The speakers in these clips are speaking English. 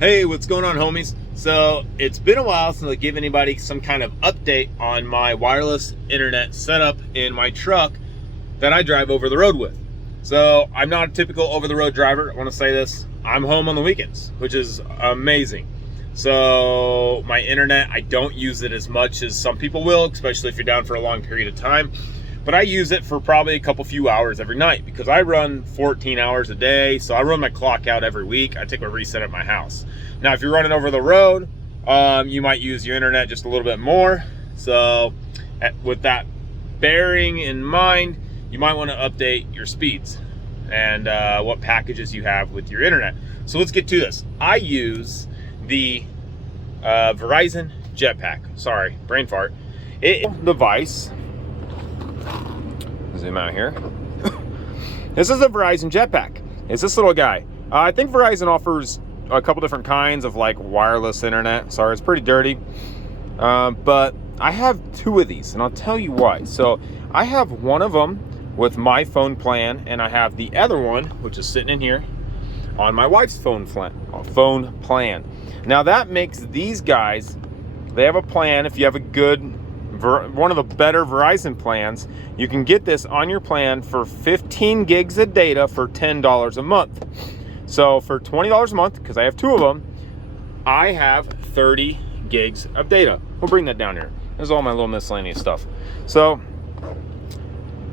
Hey, what's going on, homies? So it's been a while since I give anybody some kind of update on my wireless internet setup in my truck that I drive over the road with. So I'm not a typical over-the-road driver. I want to say this. I'm home on the weekends, which is amazing. So my internet, I don't use it as much as some people will, especially if you're down for a long period of time. But I use it for probably a few hours every night because I run 14 hours a day. So I run my clock out every week. I take a reset at my house. Now, if you're running over the road, you might use your internet just a little bit more. So with that bearing in mind, you might want to update your speeds and what packages you have with your internet. So let's get to this. I use the Verizon Jetpack. Sorry, brain fart. Device. Zoom out here. This is a Verizon Jetpack. It's this little guy. I think Verizon offers a couple different kinds of like wireless internet. Sorry, it's pretty dirty. But I have two of these, and I'll tell you why. So I have one of them with my phone plan, and I have the other one, which is sitting in here, on my wife's phone plan. Now that makes these guys, they have a plan. If you have a good, one of the better Verizon plans, you can get this on your plan for 15 gigs of data for $10 a month. So for $20 a month, because I have two of them, I have 30 gigs of data. We'll bring that down here. There's all my little miscellaneous stuff. So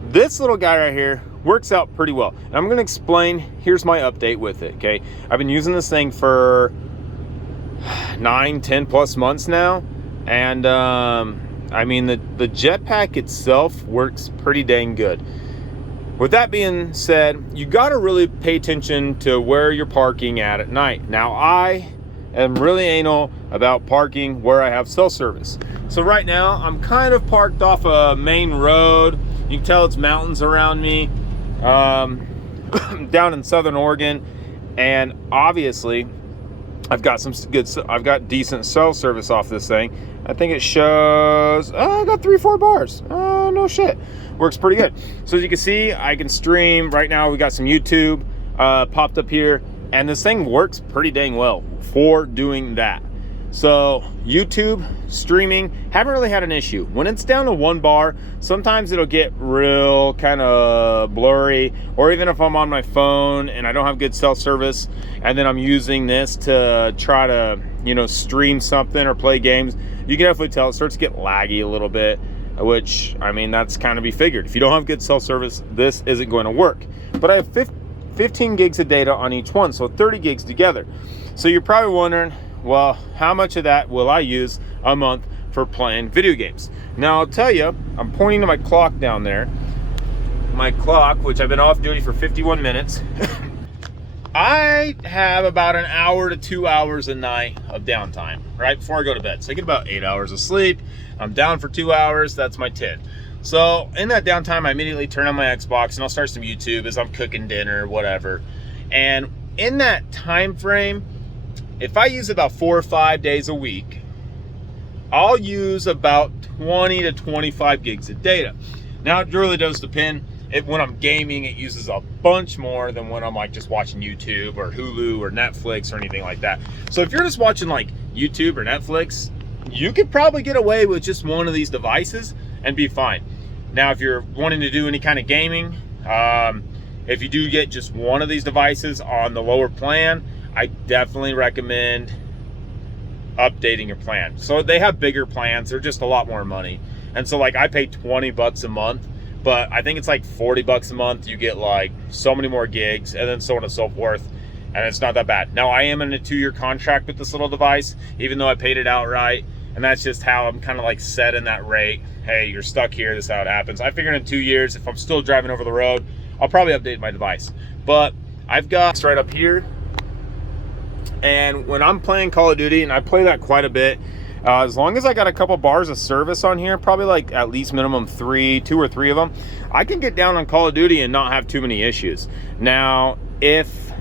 this little guy right here works out pretty well. And I'm going to explain, here's my update with it, okay? I've been using this thing for 9-10 plus months now. And I mean, the Jetpack itself works pretty dang good. With that being said, you got to really pay attention to where you're parking at night. Now, I am really anal about parking where I have cell service. So right now, I'm kind of parked off a main road. You can tell it's mountains around me, down in Southern Oregon. And obviously, I've got decent cell service off this thing. I think it shows, I got 3-4 bars. No shit. Works pretty good. So as you can see, I can stream. Right now we got some YouTube popped up here, and this thing works pretty dang well for doing that. So YouTube streaming, haven't really had an issue. When it's down to 1 bar, sometimes it'll get real kind of blurry, or even if I'm on my phone and I don't have good cell service, and then I'm using this to try to, stream something or play games, you can definitely tell it starts to get laggy a little bit, which, I mean, that's kind of be figured. If you don't have good cell service, this isn't going to work. But I have 15 gigs of data on each one, so 30 gigs together. So you're probably wondering, well, how much of that will I use a month for playing video games? Now, I'll tell you, I'm pointing to my clock down there. My clock, which I've been off duty for 51 minutes. I have about an hour to 2 hours a night of downtime right before I go to bed. So I get about 8 hours of sleep. I'm down for 2 hours. That's my 10. So in that downtime, I immediately turn on my Xbox and I'll start some YouTube as I'm cooking dinner, whatever. And in that time frame, if I use about 4 or 5 days a week, I'll use about 20 to 25 gigs of data. Now, it really does depend. When I'm gaming, it uses a bunch more than when I'm like just watching YouTube or Hulu or Netflix or anything like that. So if you're just watching like YouTube or Netflix, you could probably get away with just one of these devices and be fine. Now, if you're wanting to do any kind of gaming, if you do get just one of these devices on the lower plan, I definitely recommend updating your plan. So they have bigger plans. They're just a lot more money. And so like I pay $20 a month, but I think it's like $40 a month. You get like so many more gigs and then so on and so forth. And it's not that bad. Now I am in a 2-year contract with this little device, even though I paid it outright. And that's just how I'm kind of like set in that rate. Hey, you're stuck here. This is how it happens. I figured in 2 years, if I'm still driving over the road, I'll probably update my device. But I've got right up here. And when I'm playing Call of Duty, and I play that quite a bit, as long as I got a couple bars of service on here, probably like at least minimum 2 or 3 of them, I can get down on Call of Duty and not have too many issues. Now, if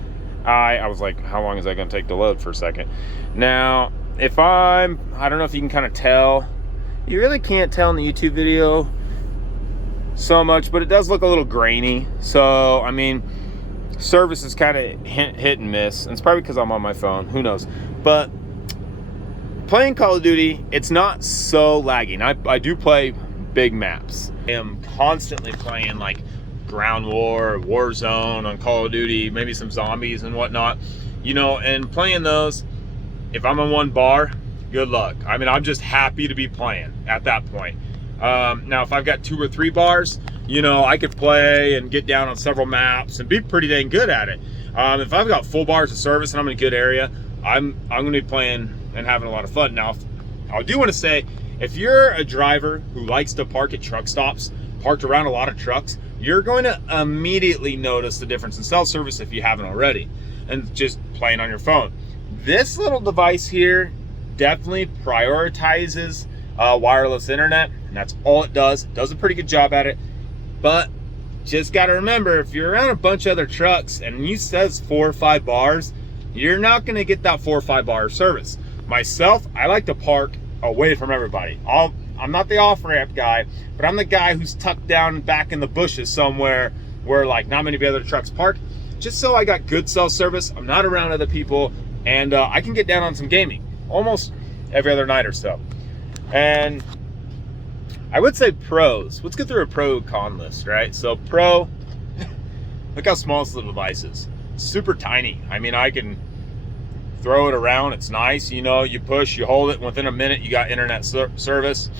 I was like, how long is that going to take to load for a second? Now, if I don't know if you can kind of tell, you really can't tell in the YouTube video so much, but it does look a little grainy. So, I mean, service is kind of hit and miss, and it's probably because I'm on my phone, who knows. But playing Call of Duty, it's not so lagging. I do play big maps. I am constantly playing like Ground War, Warzone on Call of Duty, maybe some zombies and whatnot, you know, and playing those, if I'm in one bar, good luck. I mean, I'm just happy to be playing at that point. Now, if I've got 2 or 3 bars, you know, I could play and get down on several maps and be pretty dang good at it. If I've got full bars of service and I'm in a good area, I'm going to be playing and having a lot of fun. Now, I do want to say, if you're a driver who likes to park at truck stops, parked around a lot of trucks, you're going to immediately notice the difference in cell service if you haven't already, and just playing on your phone. This little device here definitely prioritizes wireless internet, and that's all it does. It does a pretty good job at it. But just got to remember, if you're around a bunch of other trucks and you says 4 or 5 bars, you're not going to get that 4 or 5 bar service. Myself, I like to park away from everybody. I'm not the off-ramp guy, but I'm the guy who's tucked down back in the bushes somewhere where like not many other trucks park, just so I got good cell service. I'm not around other people, and I can get down on some gaming almost every other night or so. And I would say pros. Let's get through a pro con list, right? So pro, look how small this little device is. Super tiny. I mean, I can throw it around. It's nice. You know, you push, you hold it, within a minute you got internet service.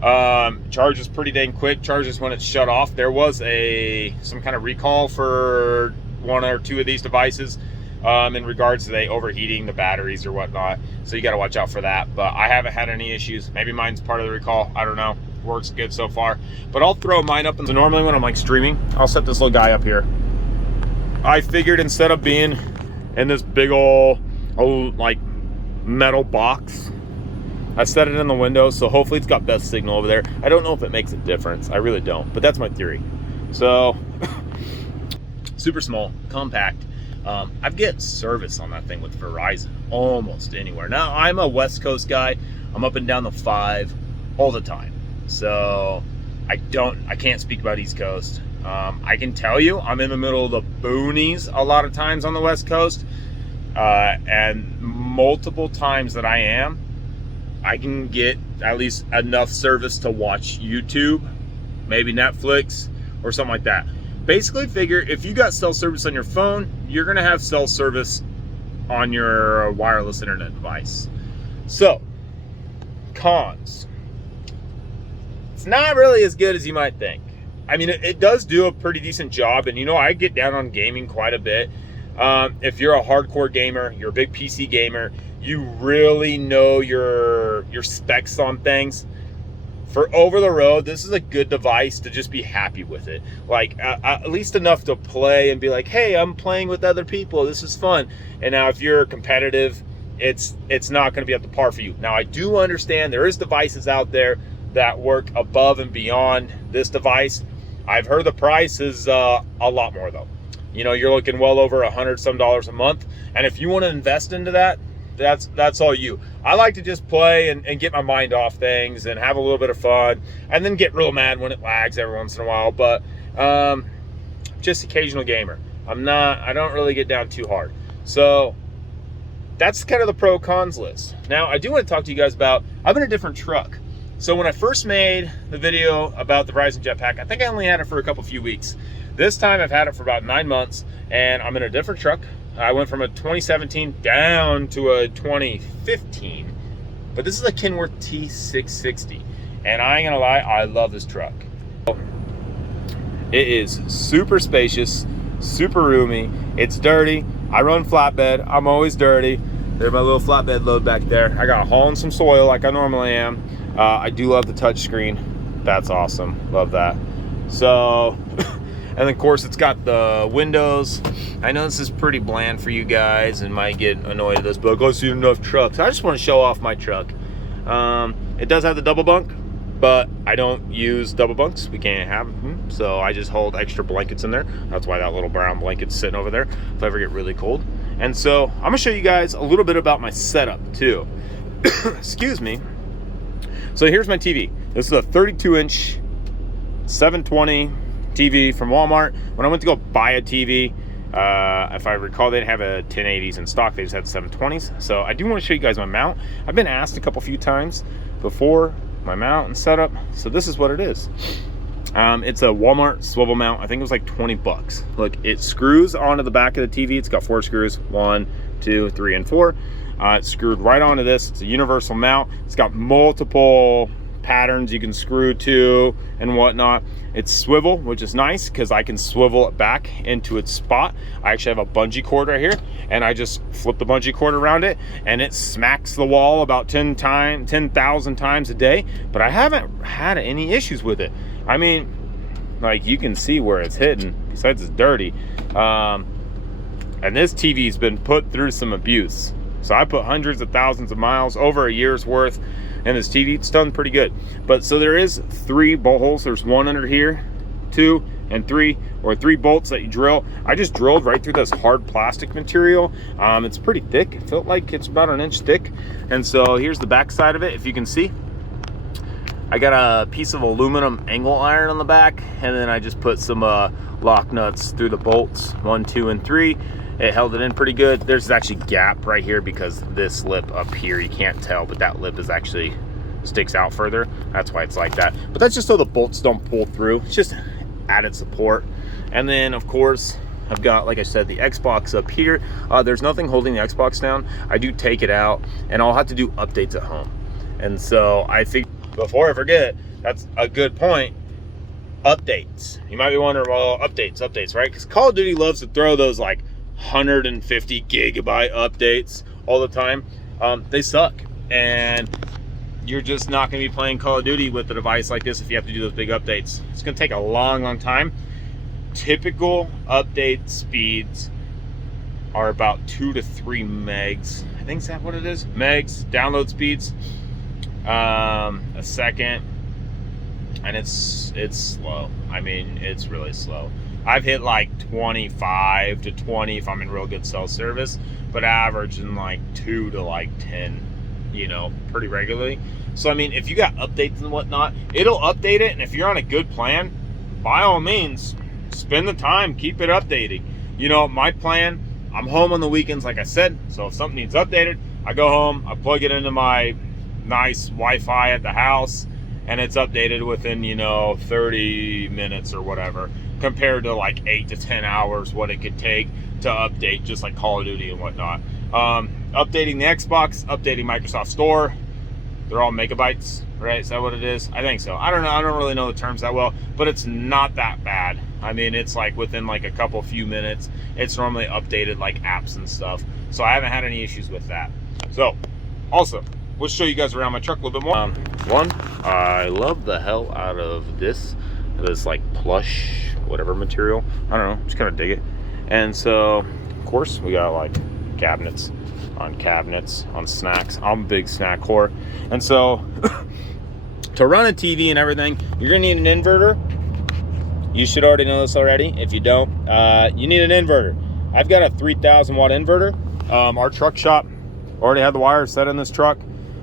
Charges pretty dang quick. Charges when it's shut off. There was some kind of recall for 1 or 2 of these devices in regards to they overheating the batteries or whatnot. So you got to watch out for that. But I haven't had any issues. Maybe mine's part of the recall. I don't know. Works good so far. But I'll throw mine up. So normally when I'm like streaming, I'll set this little guy up here. I figured instead of being in this big old like metal box, I set it in the window, so hopefully it's got best signal over there. I don't know if it makes a difference. I really don't, but that's my theory. So super small, compact. I get service on that thing with Verizon almost anywhere. Now, I'm a West Coast guy. I'm up and down the 5 all the time. So I can't speak about East Coast. I can tell you I'm in the middle of the boonies a lot of times on the West Coast. And multiple times that I can get at least enough service to watch YouTube, maybe Netflix or something like that. Basically figure if you got cell service on your phone, you're gonna have cell service on your wireless internet device. So, cons. It's not really as good as you might think. I mean, it does do a pretty decent job, and you know, I get down on gaming quite a bit. If you're a hardcore gamer, you're a big PC gamer, you really know your specs on things. For over the road, this is a good device to just be happy with it. Like at least enough to play and be like, hey, I'm playing with other people. This is fun. And now if you're competitive, it's not going to be up to par for you. Now I do understand there is devices out there that work above and beyond this device. I've heard the price is a lot more though. You know, you're looking well over $100 some a month. And if you want to invest into that, that's all you. I like to just play and get my mind off things and have a little bit of fun, and then get real mad when it lags every once in a while. But just occasional gamer. I don't really get down too hard. So that's kind of the pro cons list. Now I do want to talk to you guys about, I'm in a different truck. So when I first made the video about the Verizon Jetpack, I think I only had it for a few weeks. This time I've had it for about 9 months, and I'm in a different truck. I went from a 2017 down to a 2015, but this is a Kenworth T660, and I ain't gonna lie, I love this truck. It is super spacious, super roomy. It's dirty. I run flatbed. I'm always dirty. There's my little flatbed load back there. I got hauling some soil like I normally am. I do love the touch screen. That's awesome. Love that. So, and then of course it's got the windows. I know this is pretty bland for you guys and might get annoyed at this, but I've seen enough trucks. I just want to show off my truck. It does have the double bunk, but I don't use double bunks. We can't have them, so I just hold extra blankets in there. That's why that little brown blanket's sitting over there if I ever get really cold. And so I'm gonna show you guys a little bit about my setup too. Excuse me. So here's my TV. This is a 32-inch 720 TV from Walmart. When I went to go buy a TV, If I recall, they didn't have a 1080s in stock, they just had 720s. So I do want to show you guys my mount. I've been asked a few times before my mount and setup, so this is what it is. It's a Walmart swivel mount. I think it was like 20 bucks. Look, it screws onto the back of the TV. It's got 4 screws, 1, 2, 3, and 4. It's screwed right onto this. It's a universal mount. It's got multiple patterns you can screw to and whatnot. It's swivel, which is nice because I can swivel it back into its spot. I actually have a bungee cord right here, and I just flip the bungee cord around it, and it smacks the wall about 10,000 times a day, but I haven't had any issues with it. I mean, like, you can see where it's hitting, besides it's dirty. And this TV's been put through some abuse. So I put hundreds of thousands of miles, over a year's worth, and this TV, it's done pretty good. But so there is 3 bolt holes. There's 1 under here, 2 and 3, or 3 bolts that you drill. I just drilled right through this hard plastic material. It's pretty thick. It felt like it's about 1 inch thick. And so here's the back side of it, if you can see. I got a piece of aluminum angle iron on the back, and then I just put some lock nuts through the bolts, 1, 2, and 3. It held it in pretty good. There's actually a gap right here because this lip up here, you can't tell, but that lip is actually sticks out further. That's why it's like that. But that's just so the bolts don't pull through. It's just added support. And then, of course, I've got, like I said, the Xbox up here. There's nothing holding the Xbox down. I do take it out, and I'll have to do updates at home. And so I think, before I forget, that's a good point. Updates. You might be wondering, well, updates, right? Because Call of Duty loves to throw those like 150 gigabyte updates all the time. They suck, and you're just not going to be playing Call of Duty with a device like this if you have to do those big updates. It's going to take a long time. Typical update speeds are about 2 to 3 megs. I think, is that what it is? Megs, download speeds, a second, and it's slow. I mean, it's really slow. I've hit like 25 to 20 if I'm in real good cell service, but averaging like 2 to like 10, you know, pretty regularly. So I mean, if you got updates and whatnot, it'll update it, and if you're on a good plan, by all means, spend the time, keep it updating. You know, my plan, I'm home on the weekends, like I said, so if something needs updated, I go home, I plug it into my nice Wi-Fi at the house, and it's updated within, you know, 30 minutes or whatever, compared to like 8 to 10 hours what it could take to update just like Call of Duty and whatnot. Updating the Xbox, updating Microsoft Store, they're all megabytes, right? Is that what it is? I think so. I don't know. I don't really know the terms that well, but it's not that bad. I mean, it's like within like a few minutes, it's normally updated like apps and stuff. So I haven't had any issues with that. So also, we'll show you guys around my truck a little bit more. One, I love the hell out of this like plush, whatever material. I don't know, just kind of dig it. And so, of course, we got like cabinets on snacks. I'm a big snack whore. And so, to run a TV and everything, you're gonna need an inverter. You should already know this already. If you don't, you need an inverter. I've got a 3,000 watt inverter. Our truck shop already had the wire set in this truck,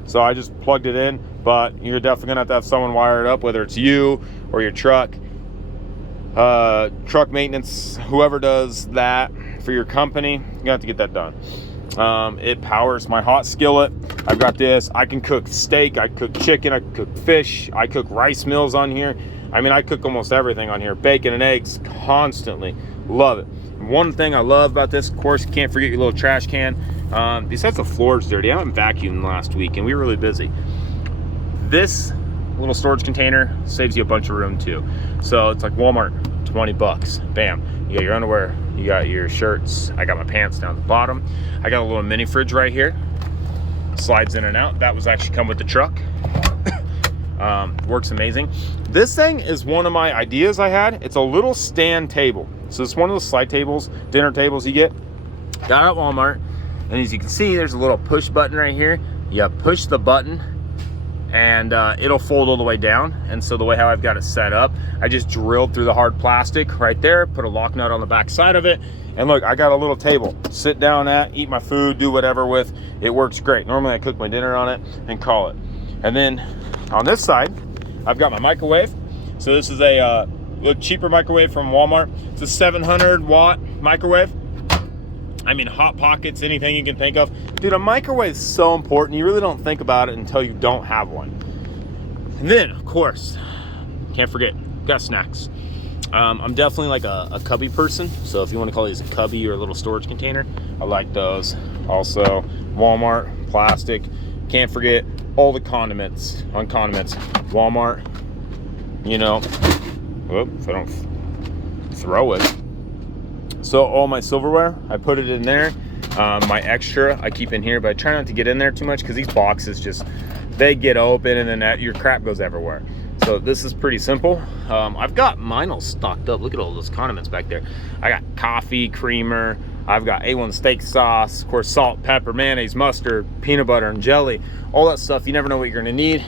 so I just plugged it in. But you're definitely gonna have to have someone wire it up, whether it's you or your truck maintenance, whoever does that for your company, you have to get that done. It powers my hot skillet. I've got this. I can cook steak, I cook chicken, I cook fish, I cook rice meals on here. I mean, I cook almost everything on here. Bacon and eggs constantly. Love it. One thing I love about this, of course, you can't forget your little trash can. Besides the floor's dirty, I haven't vacuumed last week and we were really busy. This little storage container saves you a bunch of room too. So it's like Walmart, 20 bucks. Bam. You got your underwear, you got your shirts. I got my pants down the bottom. I got a little mini fridge right here. Slides in and out. That was actually come with the truck. Works amazing. This thing is one of my ideas I had. It's a little stand table. So it's one of those slide tables, dinner tables you get. Got it at Walmart. And as you can see, there's a little push button right here. You push the button and it'll fold all the way down. And so the way how I've got it set up, I just drilled through the hard plastic right there, put a lock nut on the back side of it, and look, I got a little table, sit down at, eat my food, do whatever with. It works great. Normally I cook my dinner on it and call it. And then on this side, I've got my microwave. So this is a little cheaper microwave from Walmart. It's a 700 watt microwave. I mean, hot pockets, anything you can think of. Dude, a microwave is so important. You really don't think about it until you don't have one. And then, of course, can't forget, got snacks. I'm definitely like a cubby person. So if you want to call these a cubby or a little storage container, I like those. Also, Walmart, plastic. Can't forget all the condiments on condiments. Walmart, you know, if I don't throw it. So all my silverware, I put it in there. My extra, I keep in here, but I try not to get in there too much because these boxes just, they get open and then your crap goes everywhere. So this is pretty simple. I've got mine all stocked up. Look at all those condiments back there. I got coffee, creamer. I've got A1 steak sauce, of course, salt, pepper, mayonnaise, mustard, peanut butter, and jelly. All that stuff. You never know what you're gonna need.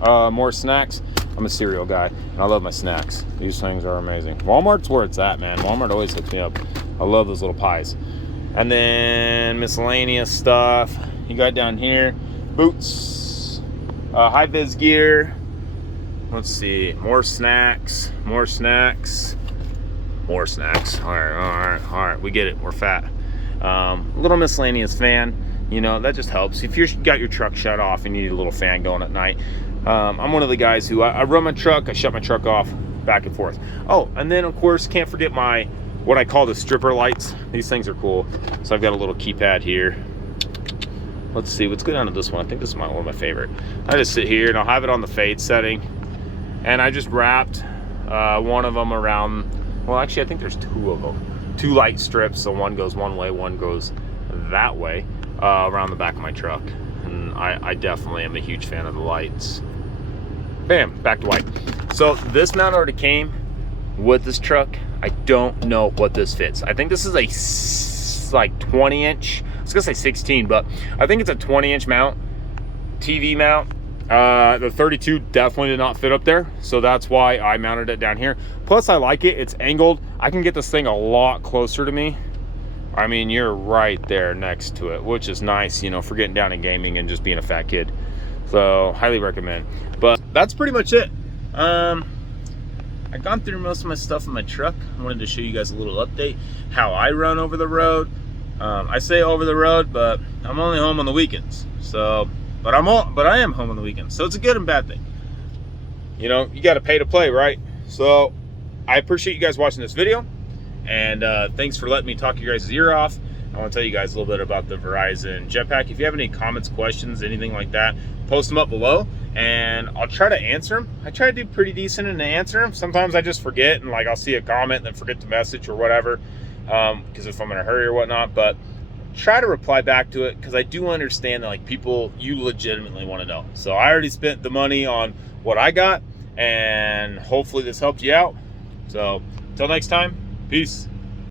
More snacks. I'm a cereal guy, and I love my snacks. These things are amazing. Walmart's where it's at, man. Walmart always hooks me up. I love those little pies. And then miscellaneous stuff. You got down here, boots, high-vis gear. Let's see, more snacks. All right, we get it, we're fat. Little miscellaneous fan, you know, that just helps. If you've got your truck shut off and you need a little fan going at night. I'm one of the guys who, I run my truck, I shut my truck off, back and forth. Oh, and then of course, can't forget my, what I call the stripper lights. These things are cool. So I've got a little keypad here. Let's see, let's go down to this one. I think this is one of my favorite. I just sit here and I'll have it on the fade setting. And I just wrapped one of them around, well, actually, I think there's two of them. Two light strips, so one goes one way, one goes that way, around the back of my truck. And I definitely am a huge fan of the lights. Bam, back to white. So this mount already came with this truck. I don't know what this fits. I think this is a like 20 inch, I was gonna say 16, but I think it's a 20-inch mount, TV mount. The 32 definitely did not fit up there, so that's why I mounted it down here. Plus I like it, it's angled. I can get this thing a lot closer to me. I mean, you're right there next to it, which is nice, you know, for getting down in gaming and just being a fat kid. So highly recommend. But that's pretty much it. I've gone through most of my stuff in my truck. I wanted to show you guys a little update how I run over the road. I say over the road, but I'm only home on the weekends. So but I am home on the weekends, so it's a good and bad thing. You know, you got to pay to play, right? So I appreciate you guys watching this video, and thanks for letting me talk your guys' ear off. I want to tell you guys a little bit about the Verizon Jetpack. If you have any comments, questions, anything like that, post them up below, and I'll try to answer them. I try to do pretty decent in answering them. Sometimes I just forget, and like I'll see a comment and then forget to message or whatever, because if I'm in a hurry or whatnot. But try to reply back to it, because I do understand that like people, you legitimately want to know. So I already spent the money on what I got, and hopefully this helped you out. So until next time, peace.